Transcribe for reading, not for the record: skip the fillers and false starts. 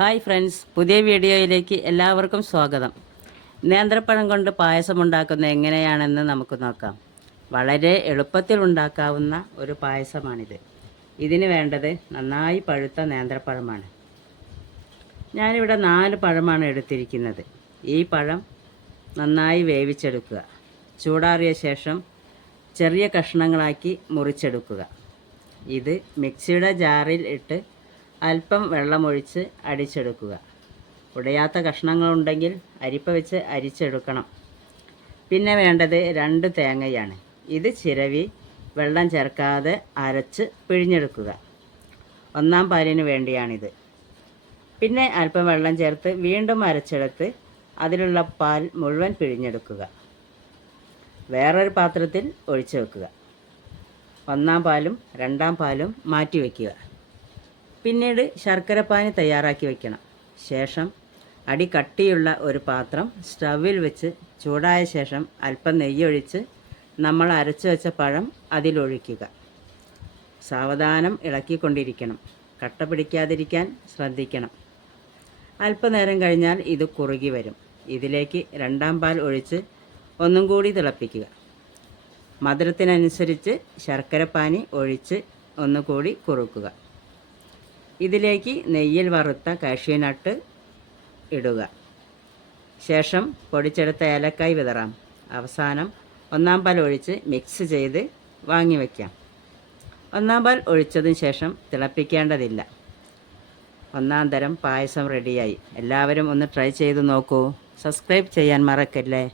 Hi friends, പുതിയ വീഡിയോയിലേക്ക് എല്ലാവർക്കും സ്വാഗതം. നേന്ത്രപ്പഴം കൊണ്ട് പായസം ഉണ്ടാക്കുന്നത് എങ്ങനെയാണെന്ന് നമുക്ക് നോക്കാം. വളരെ എളുപ്പത്തിൽ ഉണ്ടാക്കാവുന്ന ഒരു പായസമാണിത്. ഇതിന് വേണ്ടത് നന്നായി പഴുത്ത നേന്ത്രപ്പഴമാണ്. ഞാനിവിടെ 4 പഴമാണ് എടുത്തിരിക്കുന്നത്. ഈ പഴം നന്നായി വേവിച്ചെടുക്കുക. ചൂടാറിയ ശേഷം ചെറിയ കഷ്ണങ്ങളാക്കി മുറിച്ചെടുക്കുക. ഇത് മിക്സിയുടെ ജാറിൽ ഇട്ട് അല്പം വെള്ളമൊഴിച്ച് അടിച്ചെടുക്കുക. ഉടയാത്ത കഷ്ണങ്ങളുണ്ടെങ്കിൽ അരിപ്പ വെച്ച് അരിച്ചെടുക്കണം. പിന്നെ വേണ്ടത് 2 തേങ്ങയാണ്. ഇത് ചിരവി വെള്ളം ചേർക്കാതെ അരച്ച് പിഴിഞ്ഞെടുക്കുക. 1-ാം പാലിന് വേണ്ടിയാണിത്. പിന്നെ അല്പം വെള്ളം ചേർത്ത് വീണ്ടും അരച്ചെടുത്ത് അതിലുള്ള പാൽ മുഴുവൻ പിഴിഞ്ഞെടുക്കുക. വേറൊരു പാത്രത്തിൽ ഒഴിച്ചു വെക്കുക. 1-ാം പാലും 2-ാം പാലും മാറ്റി വയ്ക്കുക. പിന്നീട് ശർക്കരപ്പാനി തയ്യാറാക്കി വയ്ക്കണം. ശേഷം അടി കട്ടിയുള്ള ഒരു പാത്രം സ്റ്റൗവിൽ വെച്ച് ചൂടായ ശേഷം അല്പം നെയ്യൊഴിച്ച് നമ്മൾ അരച്ചു വെച്ച പഴം അതിലൊഴിക്കുക. സാവധാനം ഇളക്കിക്കൊണ്ടിരിക്കണം. കട്ട പിടിക്കാതിരിക്കാൻ ശ്രദ്ധിക്കണം. അല്പനേരം കഴിഞ്ഞാൽ ഇത് കുറുകി വരും. ഇതിലേക്ക് 2-ാം പാൽ ഒഴിച്ച് ഒന്നും കൂടി തിളപ്പിക്കുക. മധുരത്തിനനുസരിച്ച് ശർക്കരപ്പാനി ഒഴിച്ച് ഒന്നുകൂടി കുറുക്കുക. ഇതിലേക്ക് നെയ്യിൽ വറുത്ത കാഷ്യൂനട്ട് ഇടുക. ശേഷം പൊടിച്ചെടുത്ത ഏലക്കായ് വിതറാം. അവസാനം 1-ാം പാൽ ഒഴിച്ച് മിക്സ് ചെയ്ത് വാങ്ങി വയ്ക്കാം. 1-ാം പാൽ ഒഴിച്ചതിന് ശേഷം തിളപ്പിക്കേണ്ടതില്ല. 1-ാം തരം പായസം റെഡിയായി. എല്ലാവരും ഒന്ന് ട്രൈ ചെയ്ത് നോക്കൂ. സബ്സ്ക്രൈബ് ചെയ്യാൻ മറക്കല്ലേ.